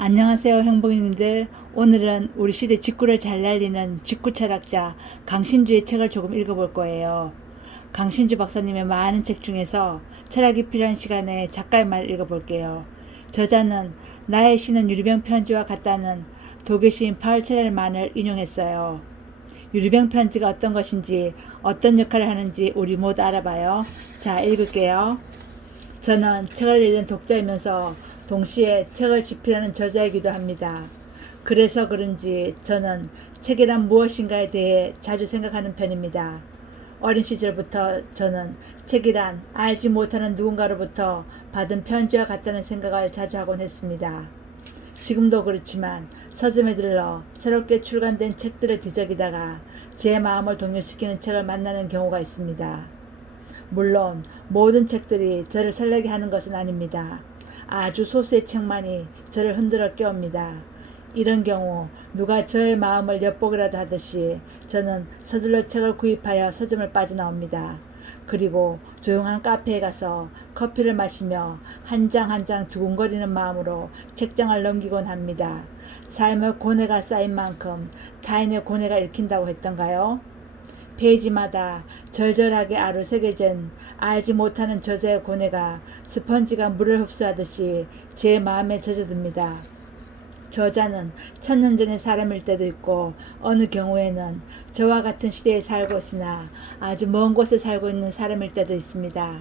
안녕하세요, 행복인들. 오늘은 우리 시대 직구를 잘 날리는 직구 철학자 강신주의 책을 조금 읽어볼 거예요. 강신주 박사님의 많은 책 중에서 철학이 필요한 시간에 작가의 말을 읽어볼게요. 저자는 나의 시는 유리병 편지와 같다는 독일 시인 파울 첼레만을 인용했어요. 유리병 편지가 어떤 것인지, 어떤 역할을 하는지 우리 모두 알아봐요. 자, 읽을게요. 저는 책을 읽는 독자이면서 동시에 책을 집필하는 저자이기도 합니다. 그래서 그런지 저는 책이란 무엇인가에 대해 자주 생각하는 편입니다. 어린 시절부터 저는 책이란 알지 못하는 누군가로부터 받은 편지와 같다는 생각을 자주 하곤 했습니다. 지금도 그렇지만 서점에 들러 새롭게 출간된 책들을 뒤적이다가 제 마음을 동요시키는 책을 만나는 경우가 있습니다. 물론 모든 책들이 저를 설레게 하는 것은 아닙니다. 아주 소수의 책만이 저를 흔들어 깨웁니다. 이런 경우 누가 저의 마음을 엿보기라도 하듯이 저는 서둘러 책을 구입하여 서점을 빠져나옵니다. 그리고 조용한 카페에 가서 커피를 마시며 한 장 한 장 두근거리는 마음으로 책장을 넘기곤 합니다. 삶의 고뇌가 쌓인 만큼 타인의 고뇌가 읽힌다고 했던가요? 페이지마다 절절하게 아로새겨진 알지 못하는 저자의 고뇌가 스펀지가 물을 흡수하듯이 제 마음에 젖어듭니다. 저자는 천년 전의 사람일 때도 있고 어느 경우에는 저와 같은 시대에 살고 있으나 아주 먼 곳에 살고 있는 사람일 때도 있습니다.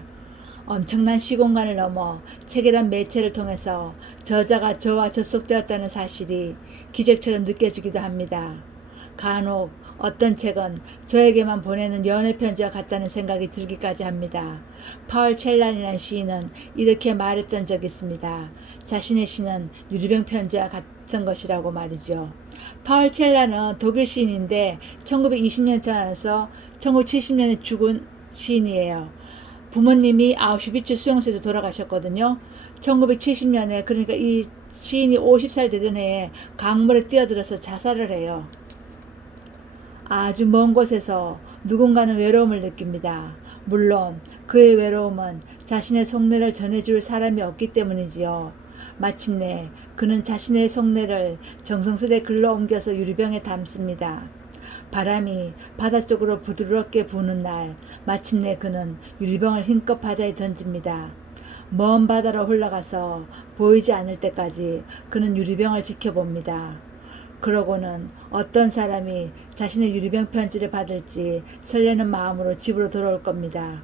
엄청난 시공간을 넘어 책이란 매체를 통해서 저자가 저와 접속되었다는 사실이 기적처럼 느껴지기도 합니다. 간혹 어떤 책은 저에게만 보내는 연애 편지와 같다는 생각이 들기까지 합니다. 파울 첼란이라는 시인은 이렇게 말했던 적이 있습니다. 자신의 시는 유리병 편지와 같은 것이라고 말이죠. 파울 첼란은 독일 시인인데 1920년에 태어나서 1970년에 죽은 시인이에요. 부모님이 아우슈비츠 수용소에서 돌아가셨거든요. 1970년에, 그러니까 이 시인이 50살 되던 해에 강물에 뛰어들어서 자살을 해요. 아주 먼 곳에서 누군가는 외로움을 느낍니다. 물론 그의 외로움은 자신의 속내를 전해줄 사람이 없기 때문이지요. 마침내 그는 자신의 속내를 정성스레 글로 옮겨서 유리병에 담습니다. 바람이 바다 쪽으로 부드럽게 부는 날, 마침내 그는 유리병을 힘껏 바다에 던집니다. 먼 바다로 흘러가서 보이지 않을 때까지 그는 유리병을 지켜봅니다. 그러고는 어떤 사람이 자신의 유리병 편지를 받을지 설레는 마음으로 집으로 돌아올 겁니다.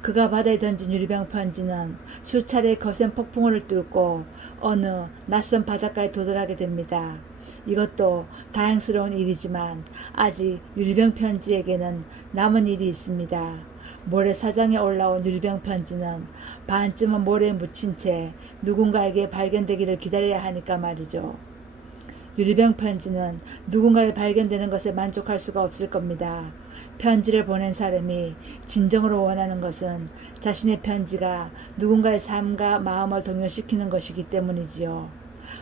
그가 바다에 던진 유리병 편지는 수차례 거센 폭풍우를 뚫고 어느 낯선 바닷가에 도달하게 됩니다. 이것도 다행스러운 일이지만 아직 유리병 편지에게는 남은 일이 있습니다. 모래사장에 올라온 유리병 편지는 반쯤은 모래에 묻힌 채 누군가에게 발견되기를 기다려야 하니까 말이죠. 유리병 편지는 누군가에 발견되는 것에 만족할 수가 없을 겁니다. 편지를 보낸 사람이 진정으로 원하는 것은 자신의 편지가 누군가의 삶과 마음을 동요시키는 것이기 때문이지요.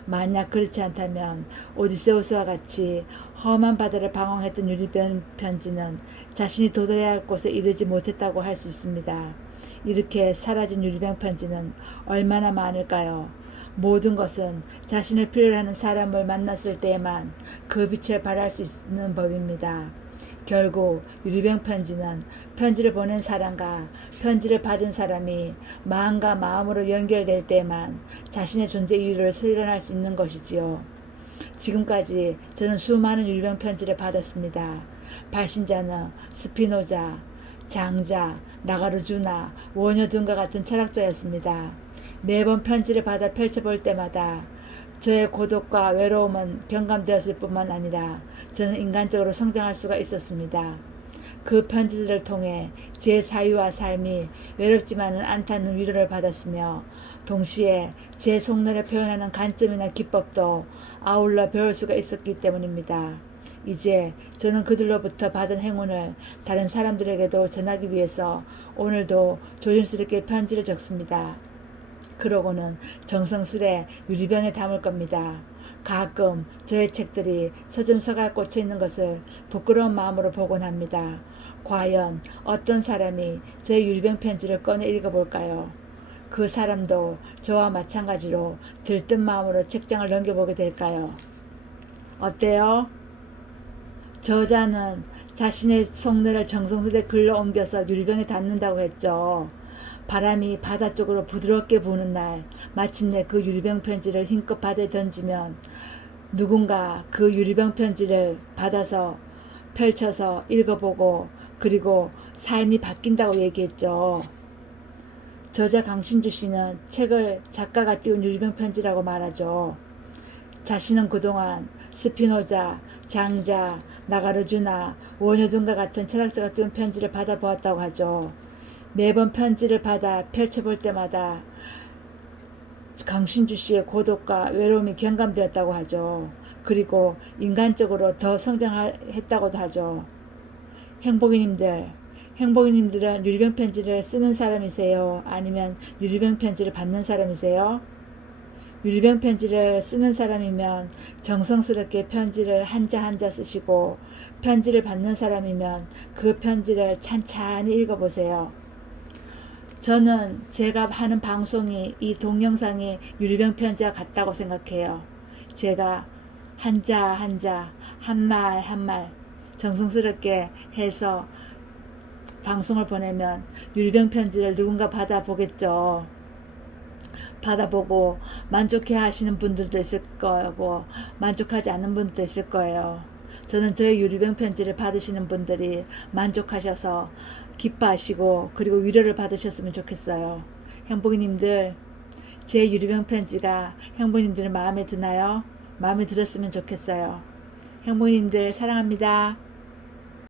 만약 그렇지 않다면 오디세우스와 같이 험한 바다를 방황했던 유리병 편지는 자신이 도달해야 할 곳에 이르지 못했다고 할 수 있습니다. 이렇게 사라진 유리병 편지는 얼마나 많을까요? 모든 것은 자신을 필요로 하는 사람을 만났을 때에만 그 빛을 발할 수 있는 법입니다. 결국 유리병 편지는 편지를 보낸 사람과 편지를 받은 사람이 마음과 마음으로 연결될 때만 자신의 존재 이유를 실현할 수 있는 것이지요. 지금까지 저는 수많은 유리병 편지를 받았습니다. 발신자는 스피노자, 장자, 나가르주나, 원효 등과 같은 철학자였습니다. 매번 편지를 받아 펼쳐볼 때마다 저의 고독과 외로움은 경감되었을 뿐만 아니라 저는 인간적으로 성장할 수가 있었습니다. 그 편지들을 통해 제 사유와 삶이 외롭지만은 않다는 위로를 받았으며 동시에 제 속내를 표현하는 관점이나 기법도 아울러 배울 수가 있었기 때문입니다. 이제 저는 그들로부터 받은 행운을 다른 사람들에게도 전하기 위해서 오늘도 조심스럽게 편지를 적습니다. 그러고는 정성스레 유리병에 담을 겁니다. 가끔 저의 책들이 서점 서가에 꽂혀 있는 것을 부끄러운 마음으로 보곤 합니다. 과연 어떤 사람이 저의 유리병 편지를 꺼내 읽어볼까요? 그 사람도 저와 마찬가지로 들뜬 마음으로 책장을 넘겨보게 될까요? 어때요? 저자는 자신의 속내를 정성스레 글로 옮겨서 유리병에 담는다고 했죠. 바람이 바다 쪽으로 부드럽게 부는 날 마침내 그 유리병 편지를 힘껏 바다에 던지면 누군가 그 유리병 편지를 받아서 펼쳐서 읽어보고 그리고 삶이 바뀐다고 얘기했죠. 저자 강신주 씨는 책을 작가가 띄운 유리병 편지라고 말하죠. 자신은 그동안 스피노자, 장자, 나가르주나, 원효등과 같은 철학자가 띄운 편지를 받아보았다고 하죠. 매번 편지를 받아 펼쳐볼 때마다 강신주 씨의 고독과 외로움이 경감되었다고 하죠. 그리고 인간적으로 더 성장했다고도 하죠. 행복이님들은 유리병 편지를 쓰는 사람이세요? 아니면 유리병 편지를 받는 사람이세요? 유리병 편지를 쓰는 사람이면 정성스럽게 편지를 한자 한자 쓰시고, 편지를 받는 사람이면 그 편지를 찬찬히 읽어보세요. 저는 제가 하는 방송이 이 동영상이 유리병 편지와 같다고 생각해요. 제가 한자 한자, 한 말 한 말 정성스럽게 해서 방송을 보내면 유리병 편지를 누군가 받아보겠죠. 받아보고 만족해 하시는 분들도 있을 거고 만족하지 않는 분들도 있을 거예요. 저는 저의 유리병 편지를 받으시는 분들이 만족하셔서 기뻐하시고 그리고 위로를 받으셨으면 좋겠어요. 행복이님들, 제 유리병 편지가 행복이님들 마음에 드나요? 마음에 들었으면 좋겠어요. 행복이님들 사랑합니다.